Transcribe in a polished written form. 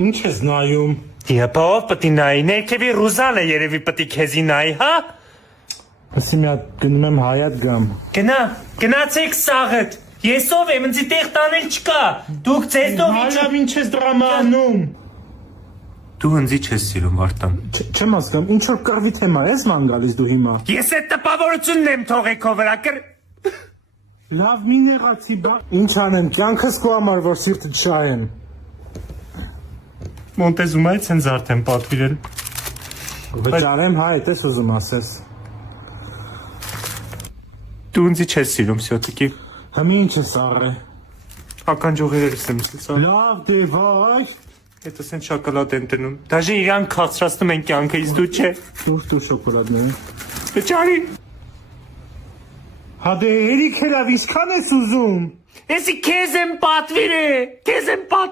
Ինչ ես նայում։ Դիապա ով պտի նայի, ներքևի Ռուզանը երևի պտի քեզի նայի, հա? Ասի մի հատ գնում եմ հայատ գամ։ Գնացեք սաղըտ, ես ով եմ, ինձի տեղ տանել չկա, դուք ձեզդով Հայլավ ինչ ես դրամանում։ Դու ինձի չես սիրում, Վարդան։ Չեմ ասկամ, ինչ որ կռվի թեմա ես ման գալիս դու հիմա։ Ես այդ տպավորությունն եմ թողեքո վրա Լավ մի նեղացի բա։ Ինչ անեմ, կյանքս քո համար որ սիրտը չայեմ։ Մոնտեզումայից են զարդ եմ պատվիրել։ Վճարեմ հայ, ես ուզում ասես։ Դու ինձի չես սիրում, սյոտիկի։ Համի ինչ ես առե։ Ականջողերս եմ սա։ Լավ դե վայ։ Հետո սեն շոկոլադ են տնում։ Դաժե իրան քաղցրացնում են կյանքը, իսկ դու չէ։ Դու շոկոլադներ։ Վճարի։ Հա դե երիք հրավ, ինչքան ես ուզում։ Եսի քեզ եմ պատվիրե, քեզ եմ